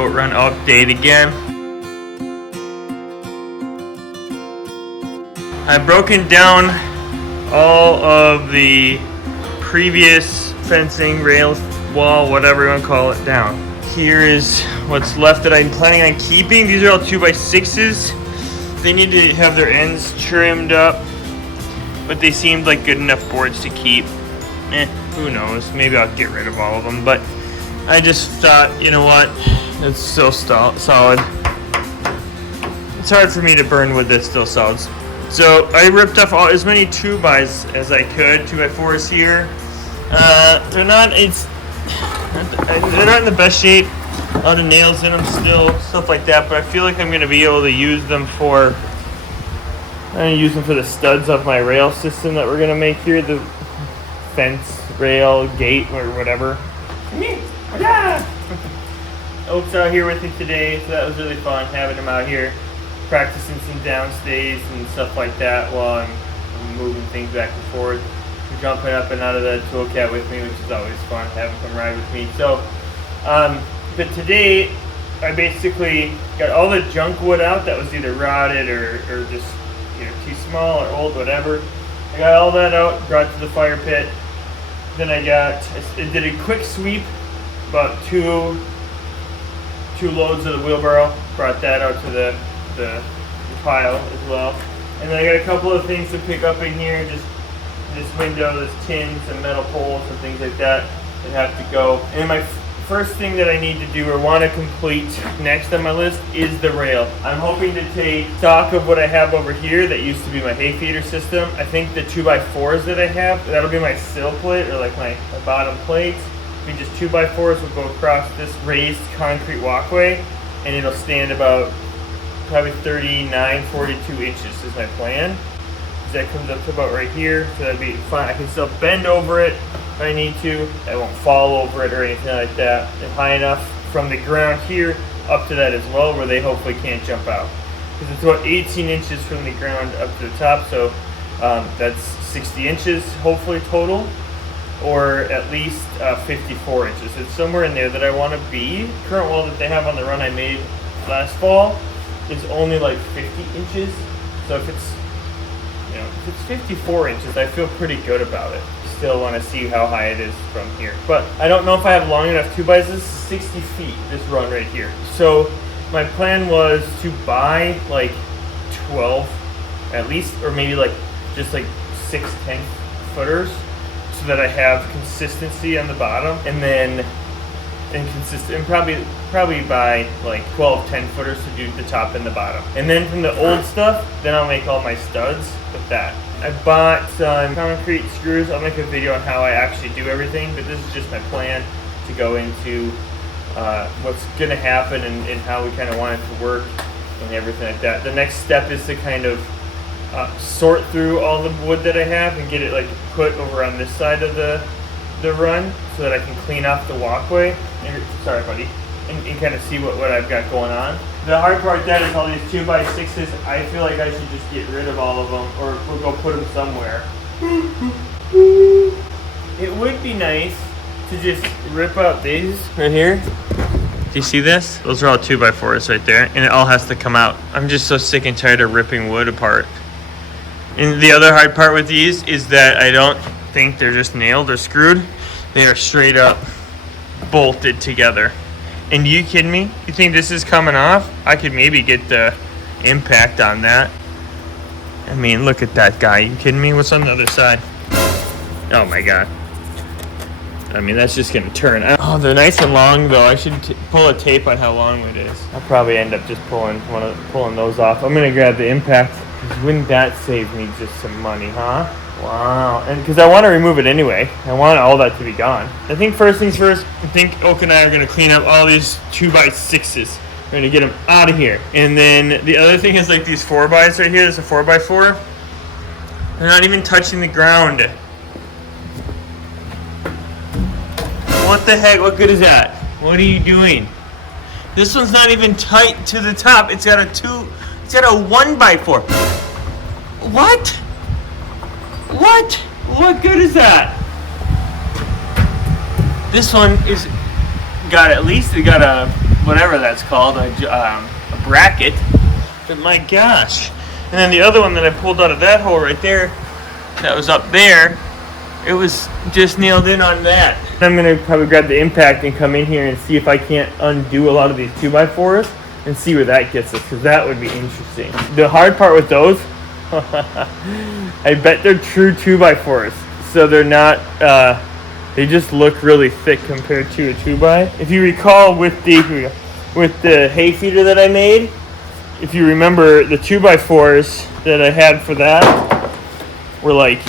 goat run update again. I've broken down all of the previous fencing, rail, wall, whatever you want to call it, down. Here is what's left that I'm planning on keeping. These are all 2x6s. They need to have their ends trimmed up, but they seemed like good enough boards to keep. Who knows? Maybe I'll get rid of all of them, but I just thought, you know what? It's still solid. It's hard for me to burn wood that's still solid. So I ripped off as many 2x as I could, 2x4s here. They're not in the best shape. A lot of nails in them still, stuff like that. But I feel like I'm going to be able to use them for. I'm going to use them for the studs of my rail system that we're going to make here. The fence, rail, gate, or whatever. Yeah. Oak's out here with me today, so that was really fun having him out here practicing some downstays and stuff like that while I'm moving things back and forth. Jumping up and out of the tool cat with me, which is always fun, having him ride with me. So, but today I basically got all the junk wood out that was either rotted or just too small or old, whatever. I got all that out, brought it to the fire pit. Then I did a quick sweep, about two loads of the wheelbarrow, brought that out to the pile as well. And then I got a couple of things to pick up in here, just this window, there's tins and metal poles and things like that have to go. And my first thing that I need to do or want to complete next on my list is the rail. I'm hoping to take stock of what I have over here that used to be my hay feeder system. I think the 2x4s that I have, that'll be my sill plate or like my bottom plates. Be just 2x4s will go across this raised concrete walkway, and it'll stand about probably 39, 42 inches is my plan. That comes up to about right here, so that'd be fine. I can still bend over it if I need to. I won't fall over it or anything like that. And high enough from the ground here up to that as well, where they hopefully can't jump out. Because it's about 18 inches from the ground up to the top, so that's 60 inches hopefully total, or at least 54 inches. It's somewhere in there that I want to be. The current wall that they have on the run I made last fall is only like 50 inches, so if it's 54 inches, I feel pretty good about it. Still want to see how high it is from here. But I don't know if I have long enough 2x. This is 60 feet, this run right here. So my plan was to buy like 12 at least, or maybe like just like 6 10-footers so that I have consistency on the bottom, and then probably buy like 12 10-footers to do the top and the bottom. And then from the old stuff, then I'll make all my studs with that. I bought some concrete screws. I'll make a video on how I actually do everything, but this is just my plan to go into what's going to happen and how we kind of want it to work and everything like that. The next step is to kind of sort through all the wood that I have and get it like put over on this side of the run so that I can clean off the walkway. Sorry, buddy. And kind of see what I've got going on. The hard part then is all these 2x6s. I feel like I should just get rid of all of them, or we'll go put them somewhere. It would be nice to just rip out these right here. Do you see this? Those are all 2x4s right there, and it all has to come out. I'm just so sick and tired of ripping wood apart. And the other hard part with these is that I don't think they're just nailed or screwed. They are straight up bolted together. And you kidding me? You think this is coming off? I could maybe get the impact on that. I mean, look at that guy. You kidding me? What's on the other side? Oh my god. I mean, that's just gonna turn. Oh, they're nice and long though. I should pull a tape on how long it is. I'll probably end up just pulling those off. I'm gonna grab the impact. Wouldn't that save me just some money, huh? Wow. And because I want to remove it anyway. I want all that to be gone. I think first things first, I think Oak and I are going to clean up all these 2x6s. We're going to get them out of here. And then the other thing is like these 4xs right here. There's a 4x4. They're not even touching the ground. What the heck? What good is that? What are you doing? This one's not even tight to the top. It's got a 1x4. What? What good is that? This one is got at least it got a whatever that's called, a bracket. But my gosh. And then the other one that I pulled out of that hole right there, that was up there, it was just nailed in on that. I'm gonna probably grab the impact and come in here and see if I can't undo a lot of these 2x4s and see where that gets us, because that would be interesting. The hard part with those, I bet they're true 2x4s, so they're not, they just look really thick compared to a 2x. If you recall with the hay feeder that I made, if you remember, the 2x4s that I had for that were like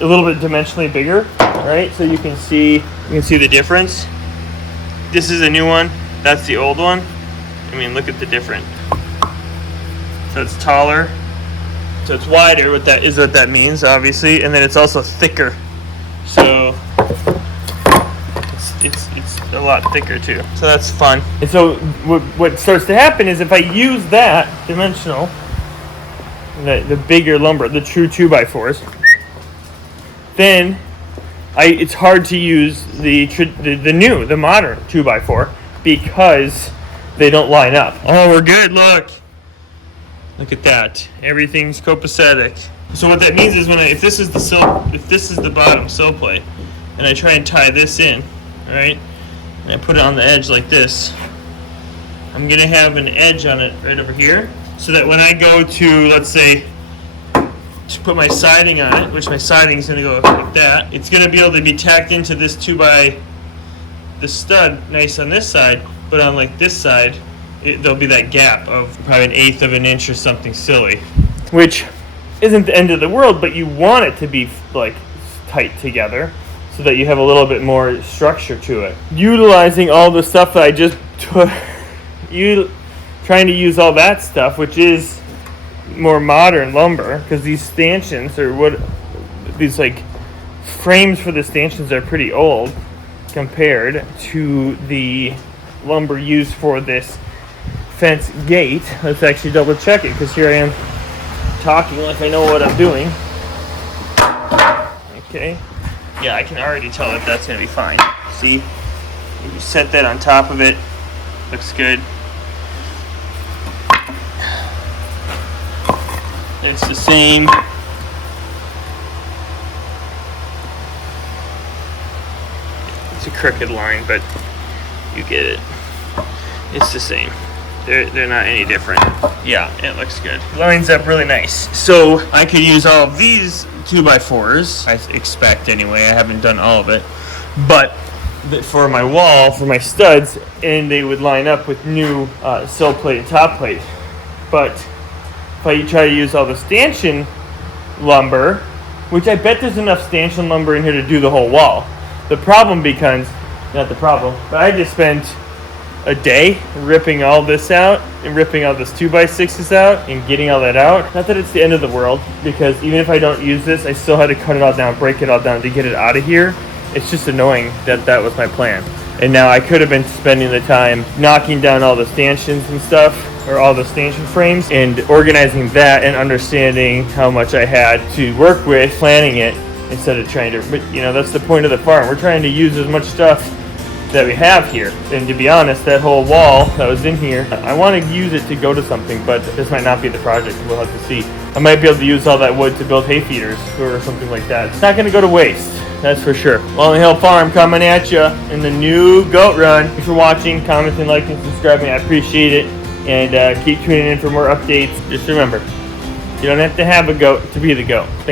a little bit dimensionally bigger, right? So you can see the difference. This is a new one. That's the old one. I mean, look at the difference. So it's taller. So it's wider. What that means, obviously, and then it's also thicker. So it's a lot thicker too. So that's fun. And so what starts to happen is if I use that dimensional, the bigger lumber, the true 2x4s, then it's hard to use the modern 2x4 because they don't line up. Oh, we're good. Look at that. Everything's copacetic. So what that means is if this is the bottom sill plate, and I try and tie this in, right, and I put it on the edge like this, I'm gonna have an edge on it right over here, so that when I go to, let's say, to put my siding on it, which my siding is going to go like that, it's going to be able to be tacked into this the stud nice on this side, but on like this side, there'll be that gap of probably 1/8 of an inch or something silly, which isn't the end of the world, but you want it to be like tight together so that you have a little bit more structure to it. Utilizing all the stuff that I just took, trying to use all that stuff, which is more modern lumber, because these stanchions these like frames for the stanchions are pretty old compared to the lumber used for this fence gate. Let's actually double check it, because here I am talking like I know what I'm doing. Okay, yeah, I can already tell that that's gonna be fine. See, you set that on top of it, looks good. It's the same. It's a crooked line, but you get it. It's the same. They're not any different. Yeah, it looks good. Lines up really nice. So I could use all of these 2x4s, I expect anyway. I haven't done all of it. But for my wall, for my studs, and they would line up with new sill plate and top plate. But if I try to use all the stanchion lumber, which I bet there's enough stanchion lumber in here to do the whole wall. The problem becomes, not the problem, but I just spent a day ripping all this out and ripping all this 2x6s out and getting all that out. Not that it's the end of the world, because even if I don't use this, I still had to cut it all down, break it all down to get it out of here. It's just annoying that that was my plan. And now I could have been spending the time knocking down all the stanchions and stuff, or all the stanchion frames, and organizing that and understanding how much I had to work with, planning it, instead of trying to, but that's the point of the farm. We're trying to use as much stuff that we have here. And to be honest, that whole wall that was in here, I want to use it to go to something, but this might not be the project. We'll have to see. I might be able to use all that wood to build hay feeders or something like that. It's not going to go to waste, that's for sure. Walnut Hill Farm coming at you in the new goat run. Thanks for watching, commenting, liking, subscribing. I appreciate it. And keep tuning in for more updates. Just remember, you don't have to have a goat to be the goat. Thanks.